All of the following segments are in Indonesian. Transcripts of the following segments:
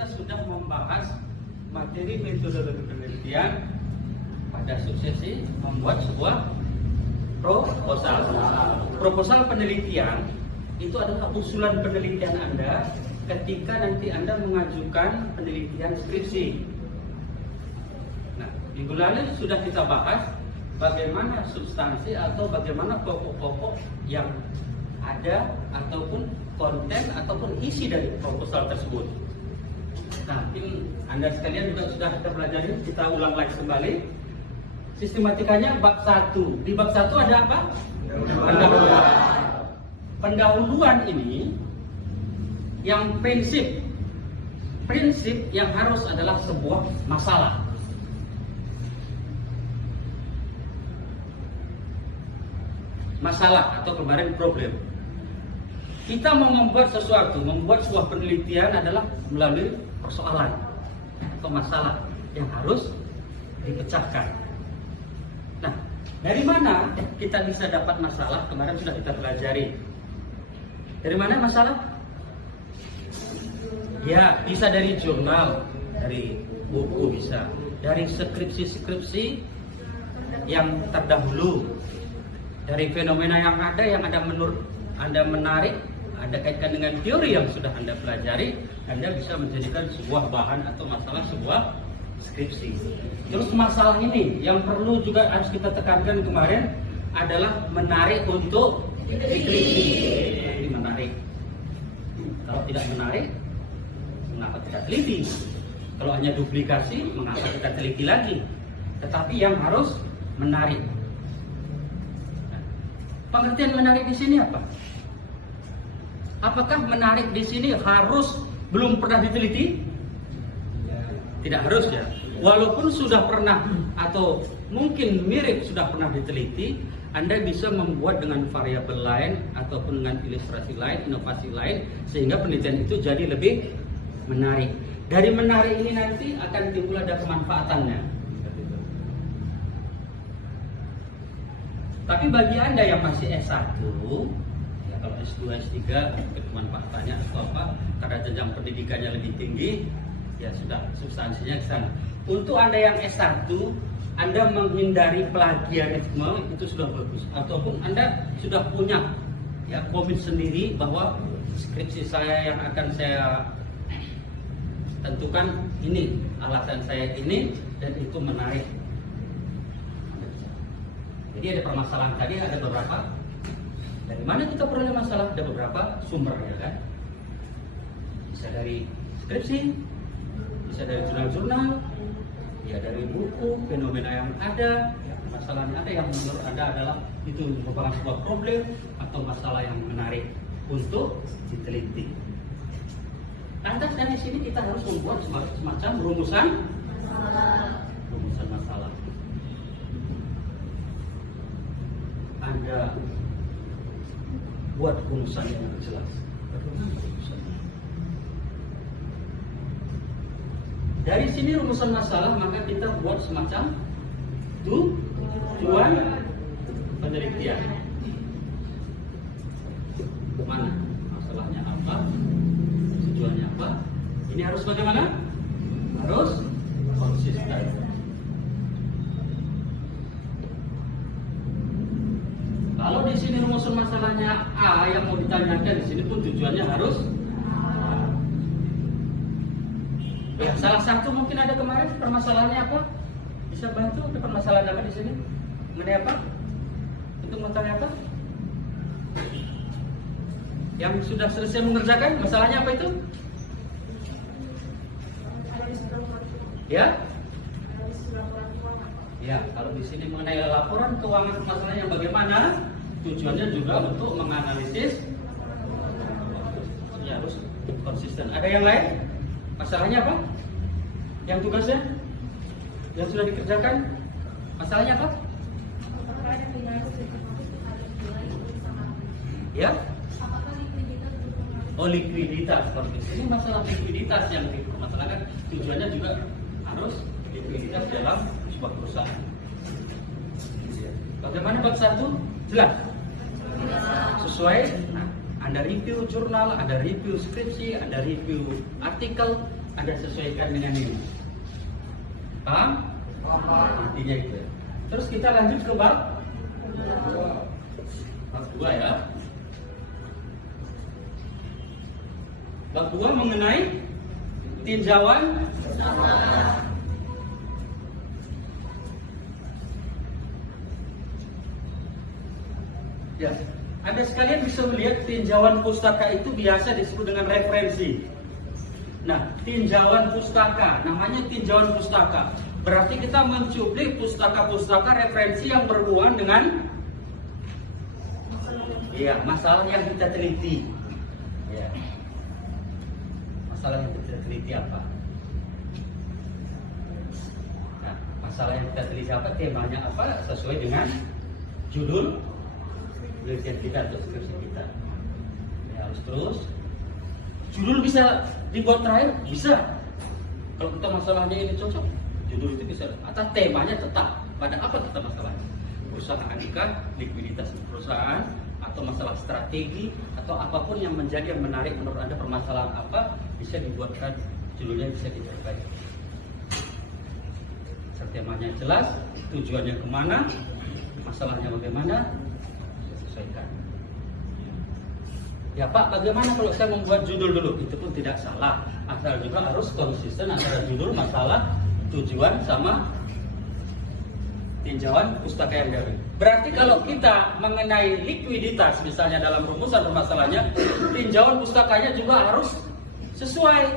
kita sudah membahas materi metodologi penelitian pada suksesi membuat sebuah proposal. Proposal penelitian itu adalah usulan penelitian Anda ketika nanti Anda mengajukan penelitian skripsi. Nah, minggu lalu sudah kita bahas bagaimana substansi atau bagaimana pokok-pokok yang ada ataupun konten ataupun isi dari proposal tersebut. Nah, ini Anda sekalian juga sudah kita pelajari, kita ulang lagi kembali. Sistematikanya bab 1. Di bab 1 ada apa? Pendahuluan. Pendahuluan ini yang prinsip yang harus adalah sebuah masalah. Masalah atau kemarin problem. Kita mau membuat sesuatu, membuat sebuah penelitian adalah melalui persoalan atau masalah yang harus dipecahkan. Nah, dari mana kita bisa dapat masalah? Kemarin sudah kita pelajari. Dari mana masalah? Ya, bisa dari jurnal, dari buku bisa, dari skripsi-skripsi yang terdahulu, dari fenomena yang ada menurut Anda menarik, Anda kaitkan dengan teori yang sudah Anda pelajari, Anda bisa menjadikan sebuah bahan atau masalah sebuah skripsi. Terus masalah ini yang perlu juga harus kita tekankan kemarin adalah menarik untuk diteliti. Ini menarik. Kalau tidak menarik, mengapa tidak teliti? Kalau hanya duplikasi, mengapa kita teliti lagi? Tetapi yang harus menarik. Nah, pengertian menarik di sini apa? Apakah menarik di sini harus belum pernah diteliti? Tidak harus ya. Walaupun sudah pernah atau mungkin mirip sudah pernah diteliti, Anda bisa membuat dengan variabel lain ataupun dengan ilustrasi lain, inovasi lain, sehingga penelitian itu jadi lebih menarik. Dari menarik ini nanti akan timbul ada kemanfaatannya. Tapi bagi Anda yang masih S1, ya kalau S2, S3, kemanfaatannya atau apa, karena jenjang pendidikannya lebih tinggi, ya sudah substansinya ke sana. Untuk Anda yang S1, Anda menghindari plagiarisme itu sudah bagus. Ataupun Anda sudah punya ya komit sendiri bahwa skripsi saya yang akan saya tentukan ini, alasan saya ini, dan itu menarik. Jadi ada permasalahan tadi, ada beberapa. Dari mana kita peroleh masalah? Ada beberapa sumber ya kan. Bisa dari skripsi, bisa dari jurnal-jurnal, ya dari buku, fenomena yang ada, ya, masalah yang ada yang menurut Anda adalah itu merupakan sebuah problem atau masalah yang menarik untuk diteliti. Lantas dari sini kita harus membuat semacam rumusan masalah. Anda buat rumusan yang jelas. Dari sini rumusan masalah, maka kita buat semacam tujuan penelitian. Mana masalahnya apa? Tujuannya apa? Ini harus bagaimana? Harus konsisten. Kalau di sini rumusan masalahnya A yang mau ditanyakan, di sini pun tujuannya harus ya, salah satu mungkin ada kemarin permasalahannya apa? Bisa bantu ada permasalahan apa di sini? Mengenai apa? Untuk mengetahui apa? Yang sudah selesai mengerjakan masalahnya apa itu? Ya? Ya, kalau di sini mengenai laporan keuangan masalahnya bagaimana? Tujuannya juga untuk menganalisis. Ya, harus konsisten. Ada yang lain? Masalahnya apa? Yang tugasnya? Yang sudah dikerjakan? Masalahnya apa? Ya? Oh, likuiditas. Ini masalah likuiditas yang dipermasalahkan. Tujuannya juga harus likuiditas dalam sebuah perusahaan. Bagaimana bab 1? Jelas? Sesuai? Nah, Anda review jurnal, Anda review skripsi, Anda review artikel, Anda sesuaikan dengan ini. Paham? Intinya itu ya. Terus kita lanjut ke bab 2 ya. Bab 2 mengenai tinjauan ya. Anda sekalian bisa melihat tinjauan pustaka itu biasa disebut dengan referensi. Nah, tinjauan pustaka, namanya tinjauan pustaka. Berarti kita mencuplik pustaka-pustaka referensi yang berhubungan dengan masalah yang kita teliti. Ya. Masalah yang kita teliti apa? Nah, masalah yang kita teliti apa? Temanya apa? Sesuai dengan judul penelitian kita atau skripsi kita. Ya, harus terus. Judul bisa dibuat terakhir, bisa. Kalau kita masalahnya ini cocok, judul itu bisa. Atau temanya tetap. Pada apa tetap masalahnya? Perusahaan kah, likuiditas perusahaan, atau masalah strategi, atau apapun yang menjadi yang menarik menurut Anda, permasalahan apa, bisa dibuatkan judulnya, bisa dicapai. Temanya jelas, tujuannya kemana, masalahnya bagaimana, sesuaikan. Ya Pak, bagaimana kalau saya membuat judul dulu? Itu pun tidak salah, asal juga harus konsisten antara judul, masalah, tujuan, sama tinjauan pustaka yang dari. Berarti kalau kita mengenai likuiditas, misalnya dalam rumusan permasalahannya, tinjauan pustakanya juga harus sesuai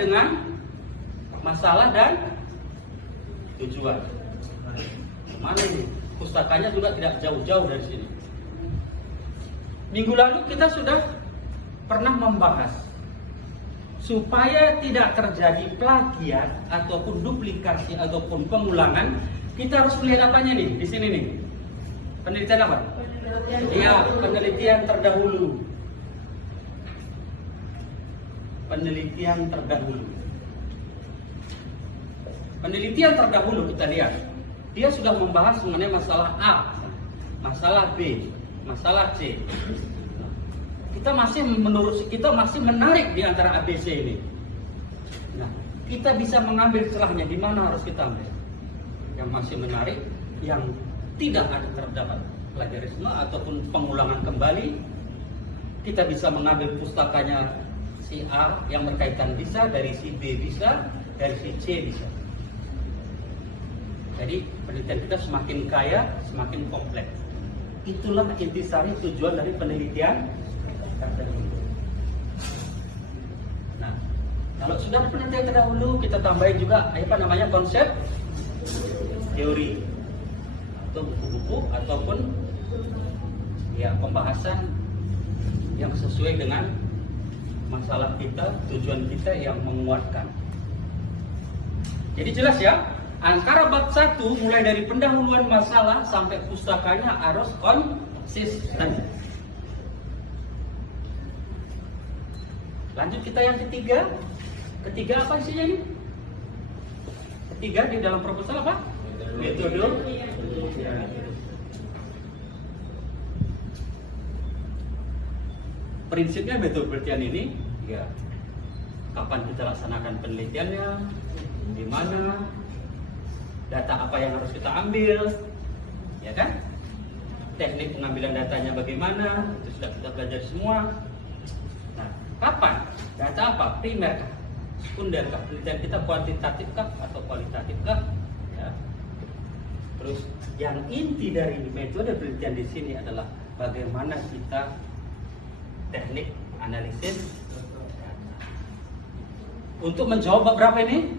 dengan masalah dan tujuan. Mana ini? Pustakanya juga tidak jauh-jauh dari sini. Minggu lalu kita sudah pernah membahas supaya tidak terjadi plagiat ataupun duplikasi ataupun pengulangan, kita harus melihat apanya nih di sini nih. Penelitian apa? Iya, penelitian terdahulu. Penelitian terdahulu. Penelitian terdahulu kita lihat. Dia sudah membahas mengenai masalah A, masalah B, masalah C. Kita masih menarik di antara ABC ini. Nah, kita bisa mengambil celahnya di mana harus kita ambil. Yang masih menarik, yang tidak ada terdapat plagiarisme ataupun pengulangan kembali, kita bisa mengambil pustakanya si A yang berkaitan bisa, dari si B bisa, dari si C bisa. Jadi penelitian kita semakin kaya, semakin kompleks. Itulah intisari tujuan dari penelitian. Nah, kalau sudah penelitian terdahulu, kita tambahin juga konsep teori atau buku-buku ataupun pembahasan yang sesuai dengan masalah kita, tujuan kita yang menguatkan. Jadi jelas ya, antara bab 1 mulai dari pendahuluan masalah sampai pustakanya harus konsisten. Lanjut kita yang ketiga. Ketiga apa isinya ini? Ketiga di dalam proposal apa? Metode. Prinsipnya metode penelitian ini, kapan kita laksanakan penelitiannya, di mana, data apa yang harus kita ambil, ya kan? Teknik pengambilan datanya bagaimana, itu sudah kita belajar semua. Nah, kapan? Data apa? Primer kah? Sekunder kah? Penelitian kita kuantitatif kah atau kualitatif kah? Ya. Terus yang inti dari metode penelitian di sini adalah bagaimana kita teknik analisis untuk menjawab bab berapa ini?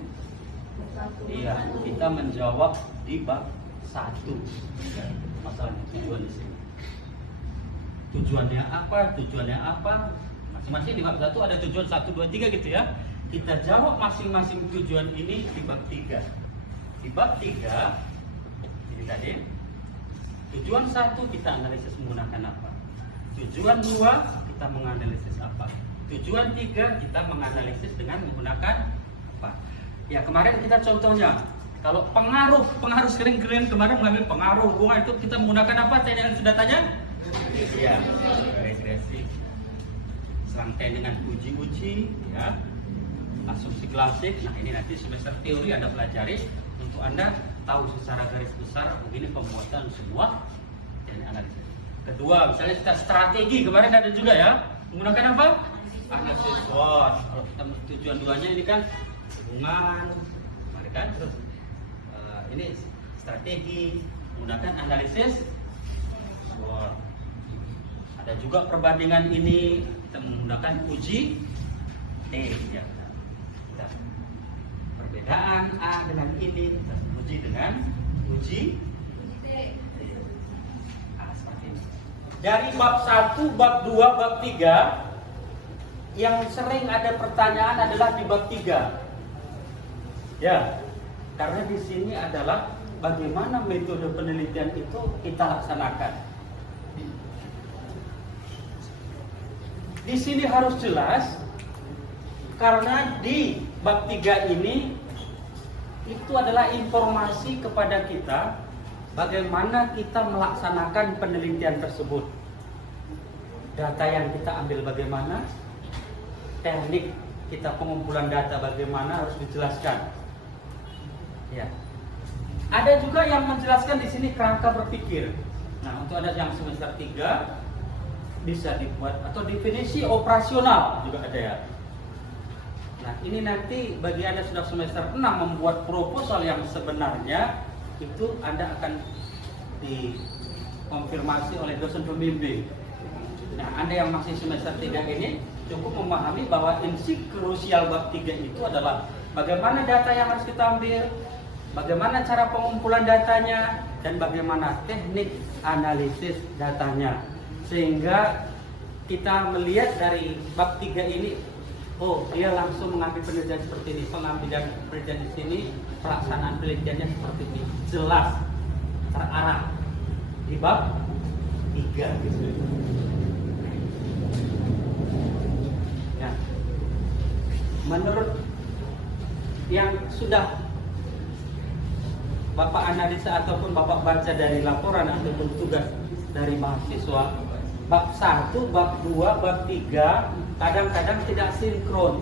Iya, kita menjawab di bab 1. Masalahnya tujuan di sini. Tujuannya apa? Masing-masing di bab 1 ada tujuan 1, 2, 3 gitu ya. Kita jawab masing-masing tujuan ini di bab 3. Di bab 3 ini tadi tujuan 1 kita analisis menggunakan apa? Tujuan 2 kita menganalisis apa? Tujuan 3 kita menganalisis dengan menggunakan apa? Ya kemarin kita contohnya, kalau pengaruh kalian kemarin mengambil pengaruh hubungan itu kita menggunakan apa? Tadi yang sudah tanya? Iya, regresi. Serangkaian dengan uji-uji, ya. asumsi klasik. Nah, ini nanti semester teori Anda pelajari untuk Anda tahu secara garis besar begini pembuatan sebuah teknik analisis. Kedua, misalnya kita strategi, kemarin ada juga ya, menggunakan apa? Analisis SWOT. Kalau kita tujuan duanya ini kan hubungan, mari kan, terus ini strategi menggunakan analisis SWOT. Ada juga perbandingan ini kita menggunakan uji T ya. Perbedaan A dengan ini kita uji dengan uji T. Seperti ini. Dari bab 1, bab 2, bab 3 yang sering ada pertanyaan adalah di bab 3. Ya, karena di sini adalah bagaimana metode penelitian itu kita laksanakan. Di sini harus jelas karena di bab 3 ini itu adalah informasi kepada kita bagaimana kita melaksanakan penelitian tersebut. Data yang kita ambil bagaimana, teknik kita pengumpulan data bagaimana harus dijelaskan. Ya. Ada juga yang menjelaskan di sini kerangka berpikir. Nah, untuk ada yang semester 3 bisa dibuat atau definisi operasional juga ada ya. Nah, ini nanti bagi Anda sudah semester 6 membuat proposal yang sebenarnya itu Anda akan dikonfirmasi oleh dosen pembimbing. Nah, Anda yang masih semester 3 ini cukup memahami bahwa inti krusial bab 3 itu adalah bagaimana data yang harus kita ambil, bagaimana cara pengumpulan datanya, dan bagaimana teknik analisis datanya. Sehingga kita melihat dari bab 3 ini, oh dia langsung mengambil penelitian seperti ini, pengambilan penelitian di sini, pelaksanaan penelitiannya seperti ini, jelas terarah di bab 3 gitu. Nah, menurut yang sudah Bapak analisa ataupun Bapak baca dari laporan ataupun tugas dari mahasiswa, bab 1, bab 2, bab 3 kadang-kadang tidak sinkron.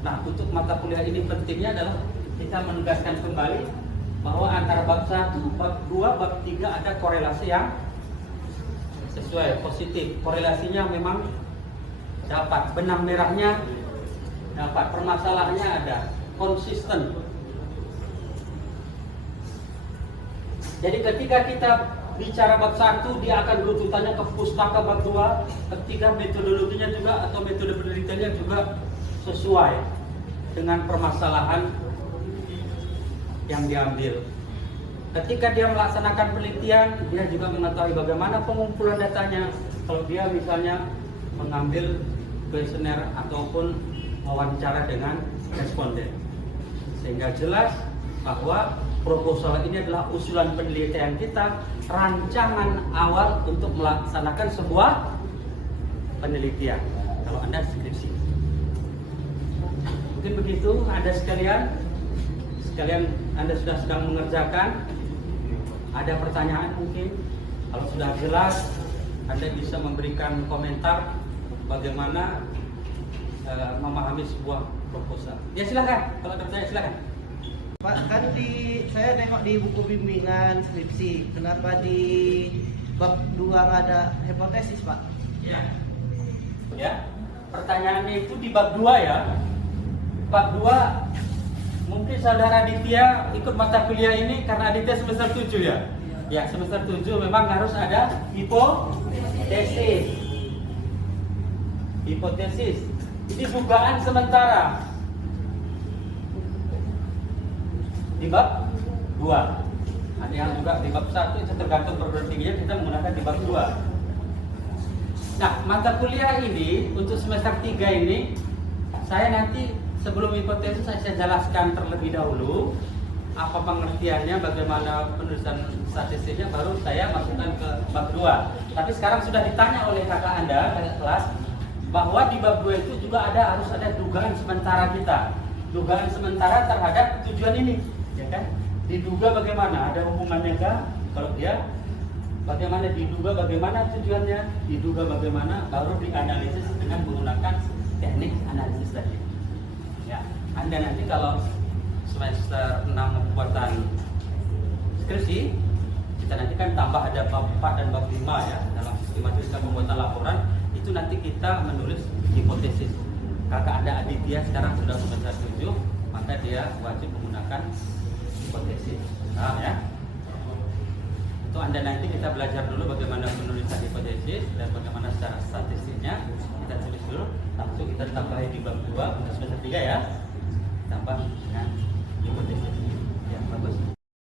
Nah, untuk mata kuliah ini pentingnya adalah kita menegaskan kembali bahwa antara bab 1, bab 2, bab 3 ada korelasi yang sesuai, positif. Korelasinya memang dapat, benang merahnya dapat, permasalahannya ada, konsisten. Jadi ketika kita bicara bab 1, dia akan rujukannya ke pustaka bab 2, ketika metodologinya juga atau metode penelitiannya juga sesuai dengan permasalahan yang diambil. Ketika dia melaksanakan penelitian, dia juga mengetahui bagaimana pengumpulan datanya. Kalau dia misalnya mengambil kuesioner ataupun wawancara dengan responden, sehingga jelas bahwa proposal ini adalah usulan penelitian kita, rancangan awal untuk melaksanakan sebuah penelitian. Kalau Anda skripsi, mungkin begitu Anda sekalian Anda sudah sedang mengerjakan. Ada pertanyaan mungkin? Kalau sudah jelas, Anda bisa memberikan komentar bagaimana memahami sebuah proposal. Ya silakan, kalau ada pertanyaan silakan. Pak, kan saya nengok di buku bimbingan skripsi, kenapa di bab 2 nggak ada hipotesis, Pak? Ya. Ya. Pertanyaannya itu di bab 2 ya. Bab 2 mungkin saudara Aditya ikut mata kuliah ini karena Aditya semester 7 ya. Ya, semester 7 memang harus ada hipotesis. Hipotesis. Ini dugaan sementara. Di bab 2. Ada yang juga di bab 1 itu tergantung perguruan tingginya, kita menggunakan di bab 2. Nah, mata kuliah ini untuk semester 3 ini saya nanti sebelum hipotesis saya jelaskan terlebih dahulu apa pengertiannya, bagaimana penulisan statistiknya, baru saya masukkan ke bab 2. Tapi sekarang sudah ditanya oleh kakak Anda, kakak kelas, bahwa di bab 2 itu juga harus ada dugaan sementara kita. Dugaan sementara terhadap tujuan ini. Ya kan? Diduga bagaimana, ada hubungannya kah? Kalau dia bagaimana diduga, bagaimana tujuannya, diduga bagaimana, baru dianalisis dengan menggunakan teknik analisis tadi. Ya, Anda nanti kalau semester 6 pembuatan skripsi, kita nanti kan tambah ada bab 4 dan bab 5 ya. Dalam sistematika pembuatan laporan itu nanti kita menulis hipotesis. Kakak Anda Aditya sekarang sudah semester 7, maka dia wajib menggunakan hipotesis. Nah, ya. Itu Anda nanti kita belajar dulu bagaimana penulisan hipotesis dan bagaimana secara statistiknya. Kita tulis dulu, langsung kita tambahin di bab 2 untuk semester 3 ya. Tambah dengan hipotesis.